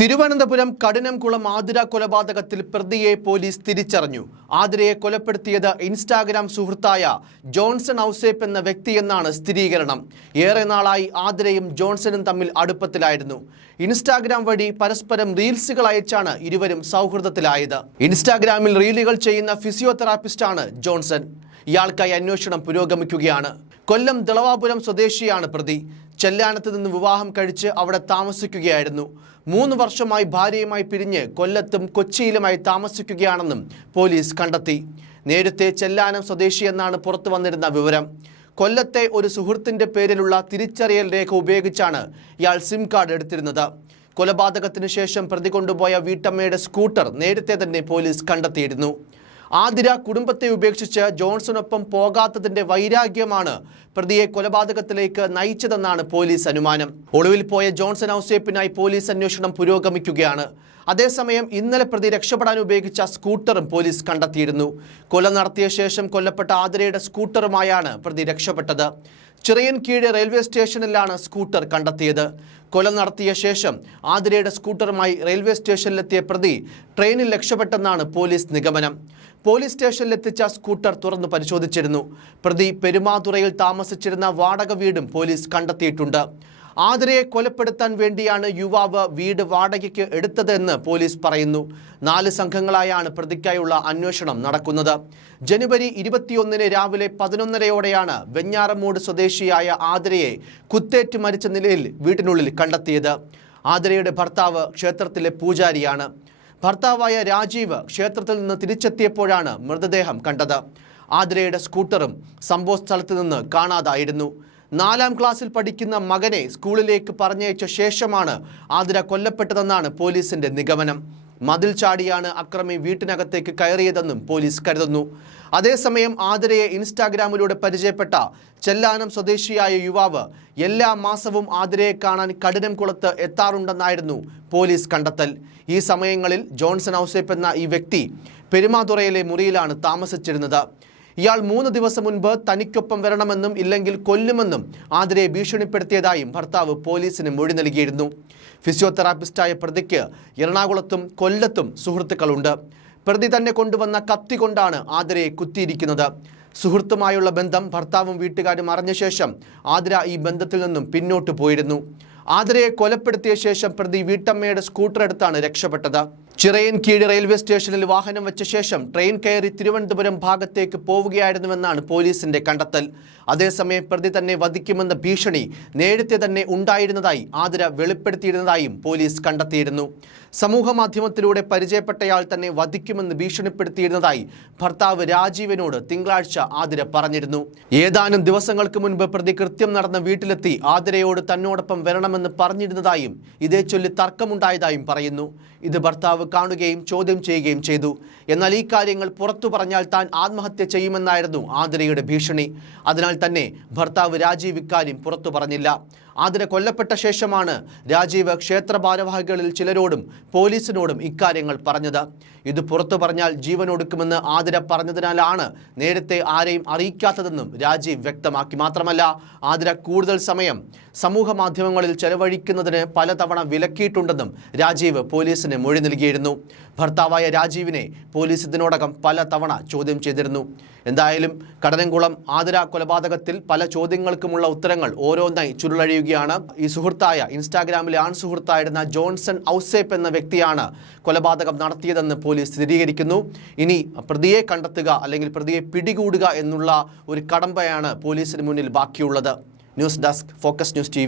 തിരുവനന്തപുരം കഠിനംകുളം ആതിര കൊലപാതകത്തിൽ പ്രതിയെ പോലീസ് തിരിച്ചറിഞ്ഞു. ആതിരയെ കൊലപ്പെടുത്തിയത് ഇൻസ്റ്റാഗ്രാം സുഹൃത്തായ ജോൺസൺ ഔസേപ്പ് എന്ന വ്യക്തിയെന്നാണ് സ്ഥിരീകരണം. ഏറെ നാളായി ആതിരയും ജോൺസണും തമ്മിൽ അടുപ്പത്തിലായിരുന്നു. ഇൻസ്റ്റാഗ്രാം വഴി പരസ്പരം റീൽസുകൾ അയച്ചാണ് ഇരുവരും സൗഹൃദത്തിലായത്. ഇൻസ്റ്റാഗ്രാമിൽ റീലുകൾ ചെയ്യുന്ന ഫിസിയോതെറാപ്പിസ്റ്റാണ് ജോൺസൺ. ഇയാൾക്കായി അന്വേഷണം പുരോഗമിക്കുകയാണ്. കൊല്ലം ദളവാപുരം സ്വദേശിയാണ് പ്രതി. ചെല്ലാനത്ത് നിന്ന് വിവാഹം കഴിച്ച് അവിടെ താമസിക്കുകയായിരുന്നു. മൂന്ന് വർഷമായി ഭാര്യയുമായി പിരിഞ്ഞ് കൊല്ലത്തും കൊച്ചിയിലുമായി താമസിക്കുകയാണെന്നും പോലീസ് കണ്ടെത്തി. നേരത്തെ ചെല്ലാനം സ്വദേശിയെന്നാണ് പുറത്തു വന്നിരുന്ന വിവരം. കൊല്ലത്തെ ഒരു സുഹൃത്തിന്റെ പേരിലുള്ള തിരിച്ചറിയൽ രേഖ ഉപയോഗിച്ചാണ് ഇയാൾ സിം കാർഡ് എടുത്തിരുന്നത്. കൊലപാതകത്തിനു ശേഷം പ്രതി കൊണ്ടുപോയ വീട്ടമ്മയുടെ സ്കൂട്ടർ നേരത്തെ തന്നെ പോലീസ് കണ്ടെത്തിയിരുന്നു. ആതിര കുടുംബത്തെ ഉപേക്ഷിച്ച് ജോൺസണൊപ്പം പോകാത്തതിന്റെ വൈരാഗ്യമാണ് പ്രതിയെ കൊലപാതകത്തിലേക്ക് നയിച്ചതെന്നാണ് പോലീസ് അനുമാനം. ഒളിവിൽ പോയ ജോൺസൺ ഔസേപ്പിനായി പോലീസ് അന്വേഷണം പുരോഗമിക്കുകയാണ്. അതേസമയം ഇന്നലെ പ്രതി രക്ഷപ്പെടാൻ ഉപയോഗിച്ച സ്കൂട്ടറും പോലീസ് കണ്ടെത്തിയിരുന്നു. കൊല നടത്തിയ ശേഷം കൊല്ലപ്പെട്ട ആതിരയുടെ സ്കൂട്ടറുമായാണ് പ്രതി രക്ഷപ്പെട്ടത്. ചിറയൻ കീഴ് റെയിൽവേ സ്റ്റേഷനിലാണ് സ്കൂട്ടർ കണ്ടെത്തിയത്. കൊല നടത്തിയ ശേഷം ആതിരയുടെ സ്കൂട്ടറുമായി റെയിൽവേ സ്റ്റേഷനിലെത്തിയ പ്രതി ട്രെയിനിൽ രക്ഷപ്പെട്ടെന്നാണ് പോലീസ് നിഗമനം. പോലീസ് സ്റ്റേഷനിലെത്തിച്ച സ്കൂട്ടർ തുറന്നു പരിശോധിച്ചിരുന്നു. പ്രതി പെരുമാതുറയിൽ താമസിച്ചിരുന്ന വാടക വീടും പോലീസ് കണ്ടെത്തിയിട്ടുണ്ട്. ആതിരയെ കൊലപ്പെടുത്താൻ വേണ്ടിയാണ് യുവാവ് വീട് വാടകയ്ക്ക് എടുത്തതെന്ന് പോലീസ് പറയുന്നു. നാല് സംഘങ്ങളായാണ് പ്രതിക്കായുള്ള അന്വേഷണം നടക്കുന്നത്. ജനുവരി ഇരുപത്തിയൊന്നിന് രാവിലെ പതിനൊന്നരയോടെയാണ് വെഞ്ഞാറമൂട് സ്വദേശിയായ ആതിരയെ കുത്തേറ്റ് മരിച്ച നിലയിൽ വീട്ടിനുള്ളിൽ കണ്ടെത്തിയത്. ആതിരയുടെ ഭർത്താവ് ക്ഷേത്രത്തിലെ പൂജാരിയാണ്. ഭർത്താവായ രാജീവ് ക്ഷേത്രത്തിൽ നിന്ന് തിരിച്ചെത്തിയപ്പോഴാണ് മൃതദേഹം കണ്ടത്. ആതിരയുടെ സ്കൂട്ടറും സംഭവ സ്ഥലത്ത് നിന്ന് കാണാതായിരുന്നു. നാലാം ക്ലാസ്സിൽ പഠിക്കുന്ന മകനെ സ്കൂളിലേക്ക് പറഞ്ഞയച്ച ശേഷമാണ് ആതിര കൊല്ലപ്പെട്ടതെന്നാണ് പോലീസിന്റെ നിഗമനം. മതിൽ ചാടിയാണ് അക്രമി വീട്ടിനകത്തേക്ക് കയറിയതെന്നും പോലീസ് കരുതുന്നു. അതേസമയം ആതിരയെ ഇൻസ്റ്റാഗ്രാമിലൂടെ പരിചയപ്പെട്ട ചെല്ലാനം സ്വദേശിയായ യുവാവ് എല്ലാ മാസവും ആതിരയെ കാണാൻ കഠിനം കുളത്ത് എത്താറുണ്ടെന്നായിരുന്നു പോലീസ് കണ്ടെത്തൽ. ഈ സമയങ്ങളിൽ ജോൺസൺ ഔസേപ്പ് എന്ന ഈ വ്യക്തി പെരുമാതുറയിലെ മുറിയിലാണ് താമസിച്ചിരുന്നത്. ഇയാൾ മൂന്ന് ദിവസം മുൻപ് തനിക്കൊപ്പം വരണമെന്നും ഇല്ലെങ്കിൽ കൊല്ലുമെന്നും ആതിരയെ ഭീഷണിപ്പെടുത്തിയതായും ഭർത്താവ് പോലീസിന് മൊഴി നൽകിയിരുന്നു. ഫിസിയോതെറാപ്പിസ്റ്റായ പ്രതിക്ക് എറണാകുളത്തും കൊല്ലത്തും സുഹൃത്തുക്കളുണ്ട്. പ്രതി തന്നെ കൊണ്ടുവന്ന കത്തി കൊണ്ടാണ് ആതിരയെ കുത്തിയിരിക്കുന്നത്. സുഹൃത്തുമായുള്ള ബന്ധം ഭർത്താവും വീട്ടുകാരും അറിഞ്ഞ ശേഷം ആതിര ഈ ബന്ധത്തിൽ നിന്നും പിന്നോട്ട് പോയിരുന്നു. ആതിരയെ കൊലപ്പെടുത്തിയ ശേഷം പ്രതി വീട്ടമ്മയുടെ സ്കൂട്ടർ എടുത്താണ് രക്ഷപ്പെട്ടത്. ചിറയൻ കീഴ് റെയിൽവേ സ്റ്റേഷനിൽ വാഹനം വെച്ച ശേഷം ട്രെയിൻ കയറി തിരുവനന്തപുരം ഭാഗത്തേക്ക് പോവുകയായിരുന്നുവെന്നാണ് പോലീസിന്റെ കണ്ടെത്തൽ. അതേസമയം പ്രതി തന്നെ വധിക്കുമെന്ന ഭീഷണി നേരത്തെ തന്നെ ഉണ്ടായിരുന്നതായി ആതിര വെളിപ്പെടുത്തിയിരുന്നതായും പോലീസ് കണ്ടെത്തിയിരുന്നു. സമൂഹമാധ്യമത്തിലൂടെ പരിചയപ്പെട്ടയാൾ തന്നെ വധിക്കുമെന്ന് ഭീഷണിപ്പെടുത്തിയിരുന്നതായി ഭർത്താവ് രാജീവിനോട് തിങ്കളാഴ്ച ആതിര പറഞ്ഞിരുന്നു. ഏതാനും ദിവസങ്ങൾക്ക് മുൻപ് പ്രതി കൃത്യം നടന്ന വീട്ടിലെത്തി ആതിരയോട് തന്നോടൊപ്പം വരണമെന്ന് പറഞ്ഞിരുന്നതായും ഇതേ ചൊല്ലി തർക്കമുണ്ടായതായും പറയുന്നു. ഇത് ഭർത്താവ് കാണുകയും ചോദ്യം ചെയ്യുകയും ചെയ്തു. എന്നാൽ ഈ കാര്യങ്ങൾ പുറത്തു പറഞ്ഞാൽ താൻ ആത്മഹത്യ ചെയ്യുമെന്നായിരുന്നു ആതിരയുടെ ഭീഷണി. അതിനാൽ തന്നെ ഭർത്താവ് രാജീവ് ഇക്കാര്യം പുറത്തു പറഞ്ഞില്ല. ആതിര കൊല്ലപ്പെട്ട ശേഷമാണ് രാജീവ് ക്ഷേത്ര ഭാരവാഹികളിൽ ചിലരോടും പോലീസിനോടും ഇക്കാര്യങ്ങൾ പറഞ്ഞത്. ഇത് പുറത്തു പറഞ്ഞാൽ ജീവൻ ഒടുക്കുമെന്ന് ആതിര പറഞ്ഞതിനാലാണ് നേരത്തെ ആരെയും അറിയിക്കാത്തതെന്നും രാജീവ് വ്യക്തമാക്കി. മാത്രമല്ല ആതിര കൂടുതൽ സമയം സമൂഹ മാധ്യമങ്ങളിൽ ചെലവഴിക്കുന്നതിന് പലതവണ വിലക്കിയിട്ടുണ്ടെന്നും രാജീവ് പോലീസിന് മൊഴി നൽകിയിരുന്നു. ഭർത്താവായ രാജീവിനെ പോലീസ് ഇതിനോടകം പല തവണ ചോദ്യം ചെയ്തിരുന്നു. എന്തായാലും കടനംകുളം ആതിര കൊലപാതകത്തിൽ പല ചോദ്യങ്ങൾക്കുമുള്ള ഉത്തരങ്ങൾ ഓരോന്നായി ചുരുളഴിയുകയാണ് ഈ സുഹൃത്തായ ഇൻസ്റ്റാഗ്രാമിലെ ആൺ സുഹൃത്തായിരുന്ന ജോൺസൺ ഔസേപ്പ് എന്ന വ്യക്തിയാണ് കൊലപാതകം നടത്തിയതെന്ന് പോലീസ് സ്ഥിരീകരിക്കുന്നു. ഇനി പ്രതിയെ കണ്ടെത്തുക അല്ലെങ്കിൽ പ്രതിയെ പിടികൂടുക എന്നുള്ള ഒരു കടമ്പയാണ് പോലീസിന് മുന്നിൽ ബാക്കിയുള്ളത്. News desk focus news T